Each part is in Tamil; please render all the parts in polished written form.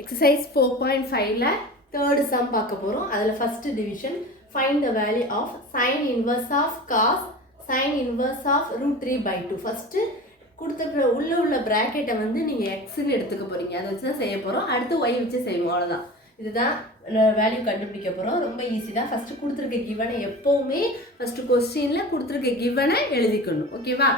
Exercise 4.5ல third sum பார்க்க போறோம். அதுல first division find the value of sin inverse of cos sin inverse of root 3 by 2. first கொடுத்திருக்கிற உள்ள பிராக்கெட்டை வந்து நீங்க x ன்னு எடுத்துக்க போறீங்க. அதை வச்சு தான் செய்ய போறோம். அடுத்து y வச்சு செய்வோம். அவ்வளவுதான். இதுதான் வேல்யூ கண்டுபிடிக்க போறோம். ரொம்ப ஈஸி தான். ஃபர்ஸ்ட் கொடுத்திருக்க கிவனை எப்பவுமே ஃபர்ஸ்ட் क्वेश्चनல கொடுத்திருக்க கிவனை எழுதிக்கணும். ஓகேவா?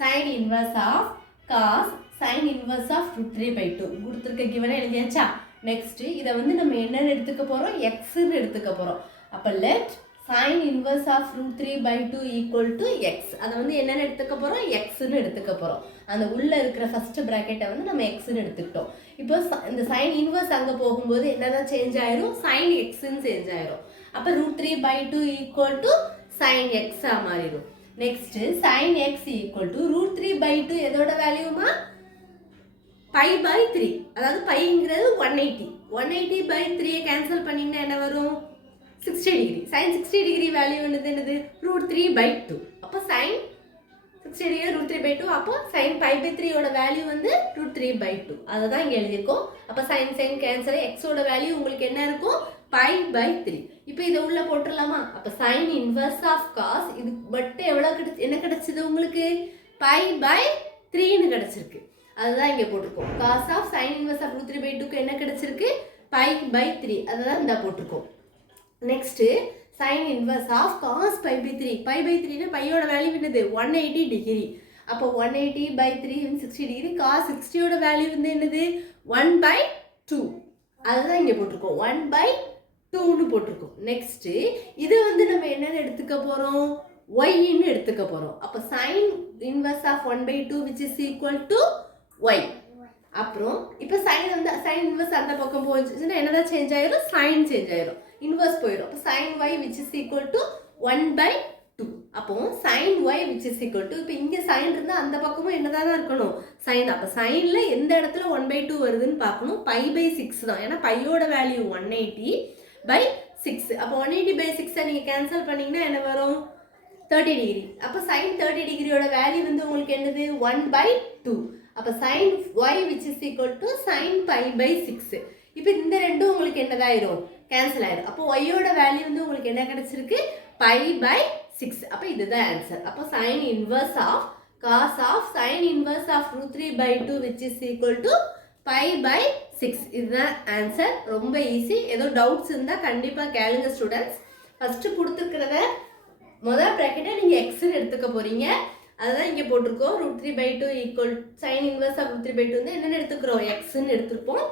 sin inverse of cos sin inverse of root 3 by 2 கொடுத்திருக்க கிவனை எழுதியாச்சா? நெக்ஸ்ட் இதை வந்து நம்ம என்னன்னு எடுத்துக்க போறோம்? x ன்னு எடுத்துக்க போறோம். அப்ப let sin inverse of root 3 by 2 equal to x. அதை வந்து என்னன்னு எடுத்துக்க போறோம்? x ன்னு எடுத்துக்க போறோம். அந்த உள்ள இருக்கிற ஃபர்ஸ்ட் பிராக்கெட்டை வந்து நம்ம x ன்னு எடுத்துக்கிட்டோம். இப்போ இந்த sin inverse அங்க போகும்போது என்னதான் சேஞ்ச் ஆயிரும்? sin x ன்னு சேஞ்ச் ஆயிரும். அப்ப root 3 by 2 equal to sin x ஆ மாறிடும். Next sin x equal to root 3 by 2 எதோட வேல்யூமா? pi by 3. அதாவது பைங்கிறது 180. 180 by 3 கேன்சல் பண்ணீங்கன்னா என்ன வரும்? 60 டிகிரி. sin 60 டிகிரி வேல்யூ என்னது? root 3 by 2. அப்போ sin 60 டிகிரி root 3 by 2. அப்போ sin pi by 3 ஓட வேல்யூ வந்து root 3 by 2. அதை தான் இங்கே எழுதியிருக்கோம். அப்போ sin கேன்சல் x ஓட வேல்யூ உங்களுக்கு என்ன இருக்கும்? pi by 3. இப்போ இதை உள்ள போட்டுடலாமா? அப்போ sin inverse of cos இது மட்டும் எவ்வளோ என்ன கிடைச்சது உங்களுக்கு? pi by 3ன்னு கிடைச்சிருக்கு. அதுதான் இங்கே போட்டிருக்கோம். cos of sin inverse of root 3 by 2க்கு என்ன கிடைச்சிருக்கு? pi by 3. அதை தான் இந்த போட்டிருக்கோம். Next sin inverse of cos pi by 3. pi by 3னா பையோட வேல்யூ என்னது? 180 டிகிரி. அப்போ 180 by 3 60 டிகிரி. cos 60 ஓட வேல்யூ வந்து என்னது? 1 by 2. அதுதான் இங்கே போட்டிருக்கோம். 1 by 2ன்னு போட்டிருக்கோம். நெக்ஸ்ட் இது வந்து நம்ம என்னன்னு எடுத்துக்க போறோம்? y ன்னு எடுத்துக்க போறோம். அப்போ sin inverse of 1 by 2 which is equal to y. அப்புறம் இப்போ sin வந்து sin inverse அந்த பக்கம் போச்சுன்னா என்னதான் சேஞ்ச் ஆயிரும்? sin சேஞ்ச் ஆயிரும். இன்வர்ஸ் போயிடும். அப்போ sin y which is equal to 1 by 2. அப்போ sin y which is equal to இப்போ இங்கே sin இருந்தால் அந்த பக்கமும் என்னதான் இருக்கணும்? sin. அப்போ சைன்ல எந்த இடத்துல 1 by 2 வருதுன்னு பார்க்கணும். pi by 6 தான். ஏன்னா பையோட வேல்யூ 180 by 6. அப்போ 180 by 6 நீங்கள் கேன்சல் பண்ணீங்கன்னா என்ன வரும்? 30 டிகிரி. அப்போ sin 30 டிகிரியோட வேல்யூ வந்து உங்களுக்கு என்னது? 1 by 2. அப்போ sin y which is equal to sin pi by 6. இப்போ இந்த ரெண்டும் உங்களுக்கு என்னதாயிரும்? கேன்சல் ஆயிடும். அப்போ y-யோட வேல்யூ வந்து உங்களுக்கு என்ன கிடைச்சிருக்கு? pi by 6. அப்போ இதுதான் ஆன்சர். அப்போ sin inverse of cos of sin inverse of root 3 by 2 which is equal to pi by 6. இதுதான் ஆன்சர். ரொம்ப ஈஸி. ஏதோ டவுட்ஸ் இருந்தால் கண்டிப்பாக கேளுங்க ஸ்டூடெண்ட்ஸ். ஃபஸ்ட்டு கொடுத்துருக்கிறத முதல் ப்ராக்கெட்டை நீங்கள் எக்ஸ்ன்னு எடுத்துக்க போகிறீங்க. அதுதான் இங்கே போட்டிருக்கோம். root 3 by 2 equal sin inverse of root 3 by 2 வந்து என்னென்னு எடுத்துக்கிறோம்? எக்ஸ்ன்னு எடுத்துருப்போம்.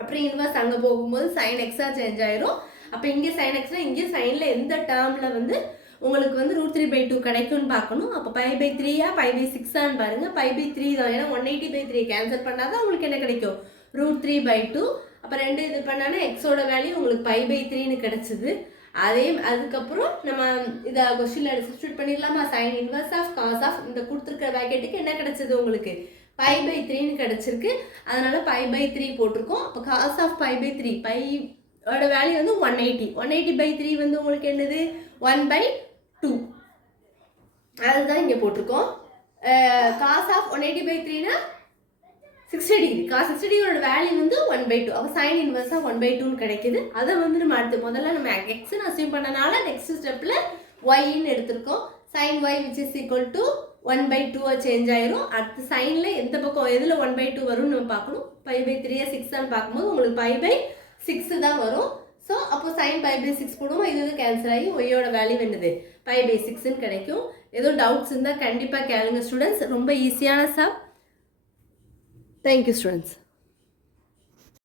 அப்புறம் இன்வர்ஸ் அங்கே போகும்போது sin எக்ஸாக சேஞ்ச் ஆயிரும். அப்போ இங்கே sin எக்ஸ்னா இங்கே சைனில் எந்த டேர்மில் வந்து உங்களுக்கு வந்து root 3 by 2 கிடைக்கும்னு பார்க்கணும். அப்போ pi by 3யா pi by 6ஆன்னு பாருங்கள். pi by 3 தான். ஏன்னா 180 by 3 கேன்சல் பண்ணால் தான் உங்களுக்கு என்ன கிடைக்கும்? root 3 by 2. அப்போ ரெண்டு இது பண்ணானா எக்ஸோட வேல்யூ உங்களுக்கு pi by 3ன்னு கிடச்சிது. அதுக்கப்புறம் நம்ம இதை கொஸ்டின்ல சப்ஸ்டிட்யூட் பண்ணிடலாமா? sin inverse of cos of இந்த கொடுத்துருக்கிற பேக்கெட்டுக்கு என்ன கிடைச்சது உங்களுக்கு? pi by 3ன்னு கிடைச்சிருக்கு. அதனால pi by 3 போட்டிருக்கோம். அப்போ cos of pi by 3 பையோட வேல்யூ வந்து 180. 180 by 3 வந்து உங்களுக்கு என்னது? 1 by 2. அதுதான் இங்கே போட்டிருக்கோம். cos of 180 by 3னா 60 டிகிரி. cos 60 டிகிரியோட வேல்யூ வந்து 1 by 2. அப்போ sin inverse of 1 by 2ன்னு கிடைக்குது. அதை வந்து நம்ம அடுத்து முதல்ல நம்ம எக்ஸ்ன்னு அசியூம் பண்ணனால நெக்ஸ்ட் ஸ்டெப்பில் ஒய்ன்னு எடுத்திருக்கோம். sin y which is equal to 1 by 2 change ஆயிரும். அடுத்து சைனில் எந்த பக்கம் எதில் 1 by 2 வரும்னு நம்ம பார்க்கணும். pi by 3 6 பார்க்கும்போது உங்களுக்கு pi by 6 தான் வரும். ஸோ அப்போ sin pi by 6 போடுவோம். இது கேன்சல் ஆகி ஒய்யோட வேல்யூ என்னது? pi by 6ன்னு கிடைக்கும். ஏதோ டவுட்ஸ் இருந்தால் கண்டிப்பாக கேளுங்க ஸ்டூடெண்ட்ஸ். ரொம்ப ஈஸியான சம். Thank you, students.